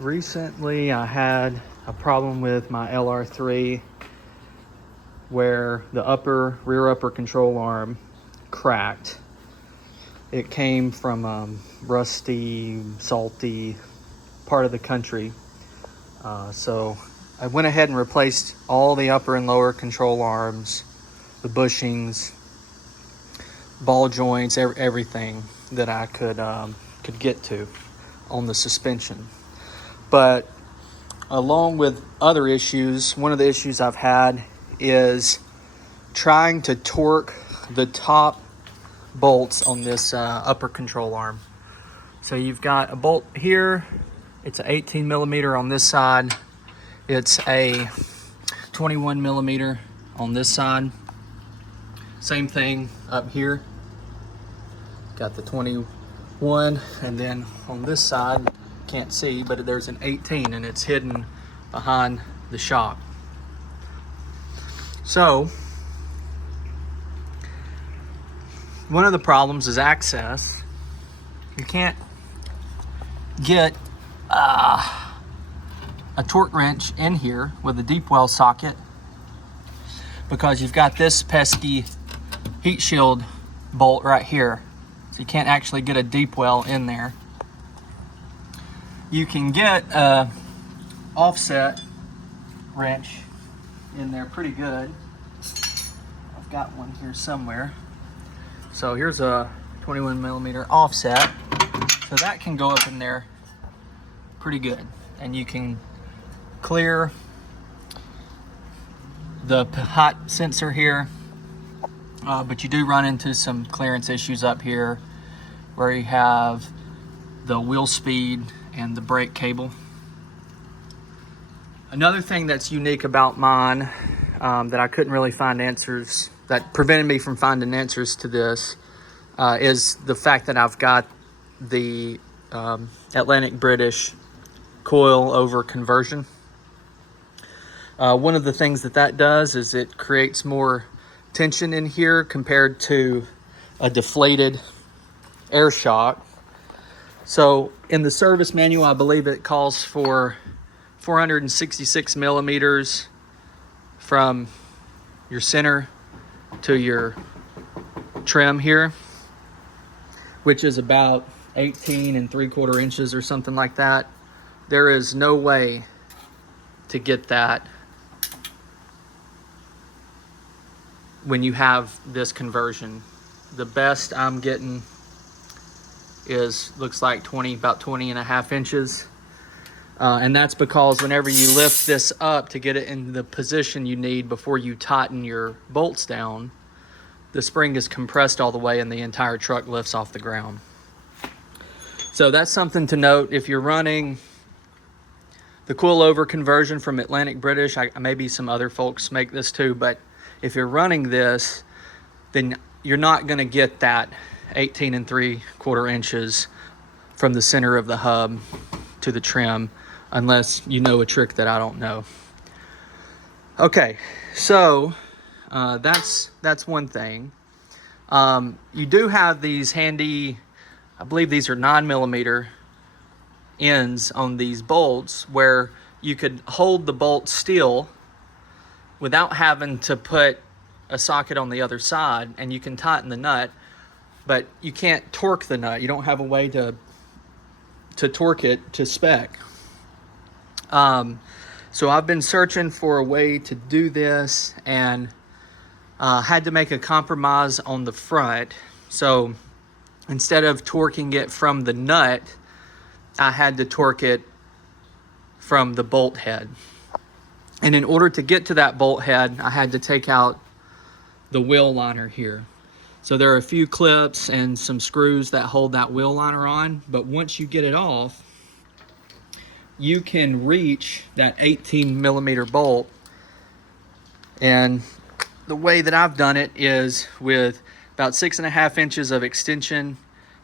Recently I had a problem with my LR3 where the rear upper control arm cracked. It came from a rusty, salty part of the country. So I went ahead and replaced all the upper and lower control arms, the bushings, ball joints, everything that I could get to on the suspension. But along with other issues, one of the issues I've had is trying to torque the top bolts on this upper control arm. So you've got a bolt here. It's an 18 millimeter on this side. It's a 21 millimeter on this side. Same thing up here. Got the 21, and then on this side, can't see, but there's an 18 and it's hidden behind the shock. So one of the problems is access. You can't get a torque wrench in here with a deep well socket because you've got this pesky heat shield bolt right here. So you can't actually get a deep well in there. You can get a offset wrench in there pretty good. I've got one here somewhere. So here's a 21 millimeter offset. So that can go up in there pretty good. And you can clear the hot sensor here. But you do run into some clearance issues up here where you have the wheel speed and the brake cable. Another thing that's unique about mine that I couldn't really find answers, that prevented me from finding answers to this, is the fact that I've got the Atlantic British coil over conversion. One of the things that does is it creates more tension in here compared to a deflated air shock. So in the service manual, I believe it calls for 466 millimeters from your center to your trim here, which is about 18 3/4 inches or something like that. There is no way to get that when you have this conversion. The best I'm getting looks like about 20.5 inches. And that's because whenever you lift this up to get it in the position you need before you tighten your bolts down, the spring is compressed all the way and the entire truck lifts off the ground. So that's something to note. If you're running the coil over conversion from Atlantic British, maybe some other folks make this too, but if you're running this, then you're not going to get that 18 3/4 inches from the center of the hub to the trim unless you know a trick that I don't know. Okay, so that's one thing. You do have these handy, I believe these are 9 millimeter ends on these bolts where you could hold the bolt still without having to put a socket on the other side, and you can tighten the nut, but you can't torque the nut. You don't have a way to torque it to spec. So I've been searching for a way to do this and had to make a compromise on the front. So instead of torquing it from the nut, I had to torque it from the bolt head. And in order to get to that bolt head, I had to take out the wheel liner here. So there are a few clips and some screws that hold that wheel liner on, but once you get it off, you can reach that 18 millimeter bolt. And the way that I've done it is with about 6.5 inches of extension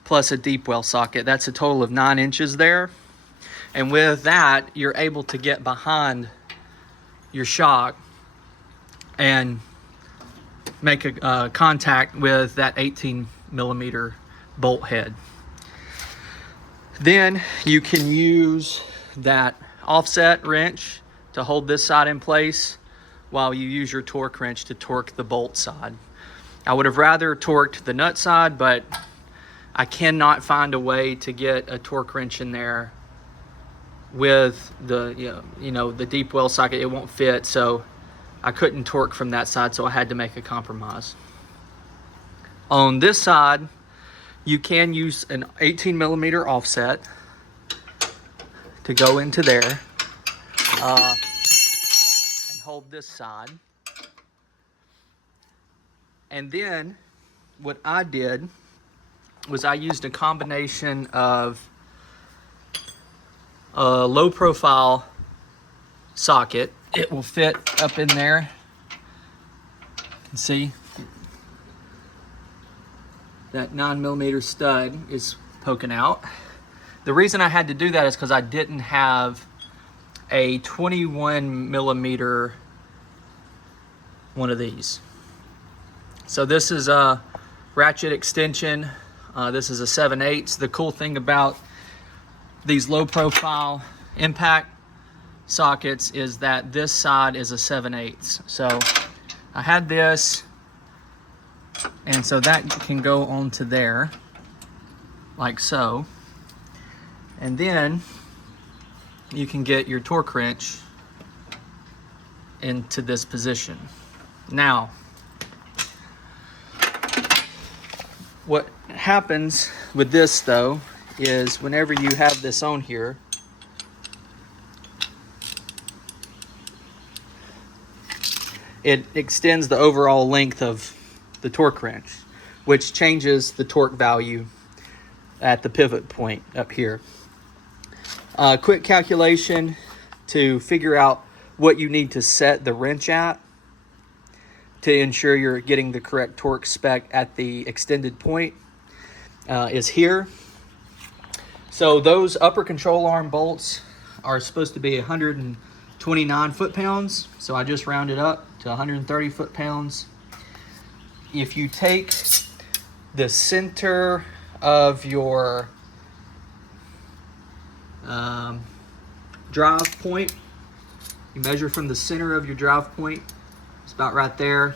plus a deep well socket. That's a total of 9 inches there. And with that, you're able to get behind your shock and make a contact with that 18 millimeter bolt head. Then you can use that offset wrench to hold this side in place while you use your torque wrench to torque the bolt side. I would have rather torqued the nut side, but I cannot find a way to get a torque wrench in there with the the deep well socket. It won't fit, so I couldn't torque from that side, so I had to make a compromise. On this side, you can use an 18mm offset to go into there and hold this side. And then what I did was I used a combination of a low profile socket. It will fit up in there. You can see that 9mm stud is poking out. The reason I had to do that is because I didn't have a 21mm one of these. So this is a ratchet extension. This is a 7/8. The cool thing about these low profile impact sockets is that this side is a 7/8. So I had this, and so that can go onto there like so. And then you can get your torque wrench into this position. Now, what happens with this though is whenever you have this on here, it extends the overall length of the torque wrench, which changes the torque value at the pivot point up here. Quick calculation to figure out what you need to set the wrench at to ensure you're getting the correct torque spec at the extended point is here. So those upper control arm bolts are supposed to be 129 foot-pounds. So I just rounded up to 130 foot-pounds. If you take the center of your drive point, you measure from the center of your drive point, it's about right there,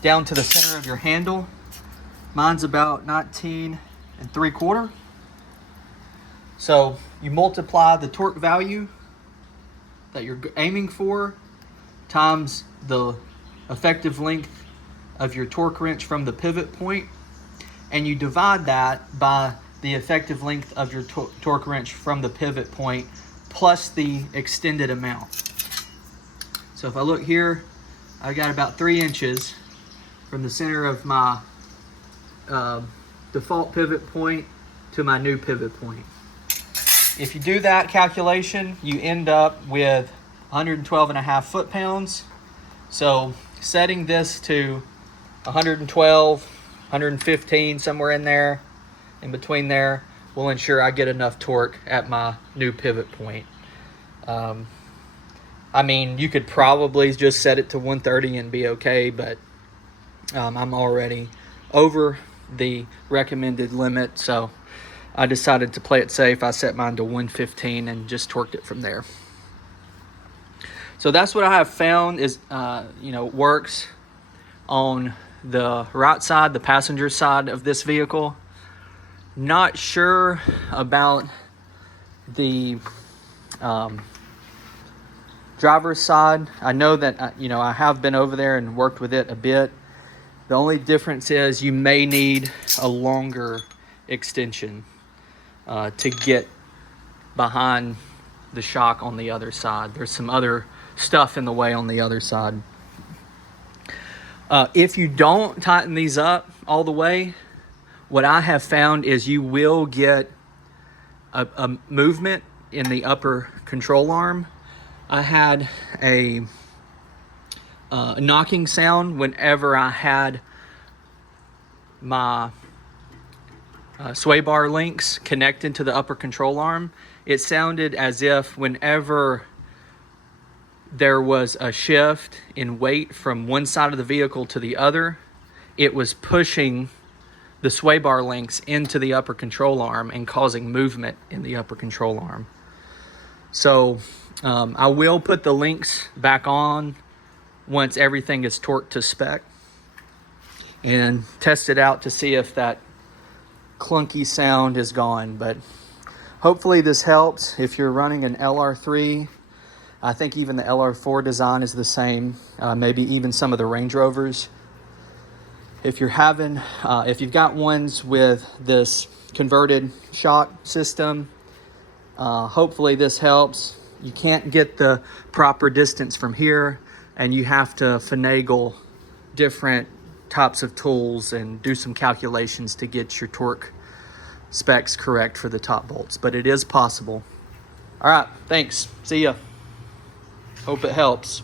down to the center of your handle. Mine's about 19 3/4. So you multiply the torque value that you're aiming for times the effective length of your torque wrench from the pivot point, and you divide that by the effective length of your torque wrench from the pivot point plus the extended amount. So if I look here, I got about 3 inches from the center of my default pivot point to my new pivot point. If you do that calculation, you end up with 112.5 foot-pounds. So setting this to 112, 115, somewhere in there, in between there, will ensure I get enough torque at my new pivot point. I mean, you could probably just set it to 130 and be okay, but I'm already over the recommended limit, so I decided to play it safe. I set mine to 115 and just torqued it from there. So that's what I have found is, works on the right side, the passenger side of this vehicle. Not sure about the driver's side. I know that I have been over there and worked with it a bit. The only difference is you may need a longer extension to get behind the shock on the other side. There's some other stuff in the way on the other side. If you don't tighten these up all the way, what I have found is you will get a movement in the upper control arm. I had a knocking sound whenever I had my sway bar links connected to the upper control arm. It sounded as if whenever there was a shift in weight from one side of the vehicle to the other, it was pushing the sway bar links into the upper control arm and causing movement in the upper control arm. So I will put the links back on once everything is torqued to spec and test it out to see if that clunky sound is gone. But hopefully this helps. If you're running an LR3, I think even the LR4 design is the same, maybe even some of the Range Rovers. If you're having, if you've got ones with this converted shock system, hopefully this helps. You can't get the proper distance from here, and you have to finagle different types of tools and do some calculations to get your torque specs correct for the top bolts, but it is possible. All right, thanks. See ya. Hope it helps.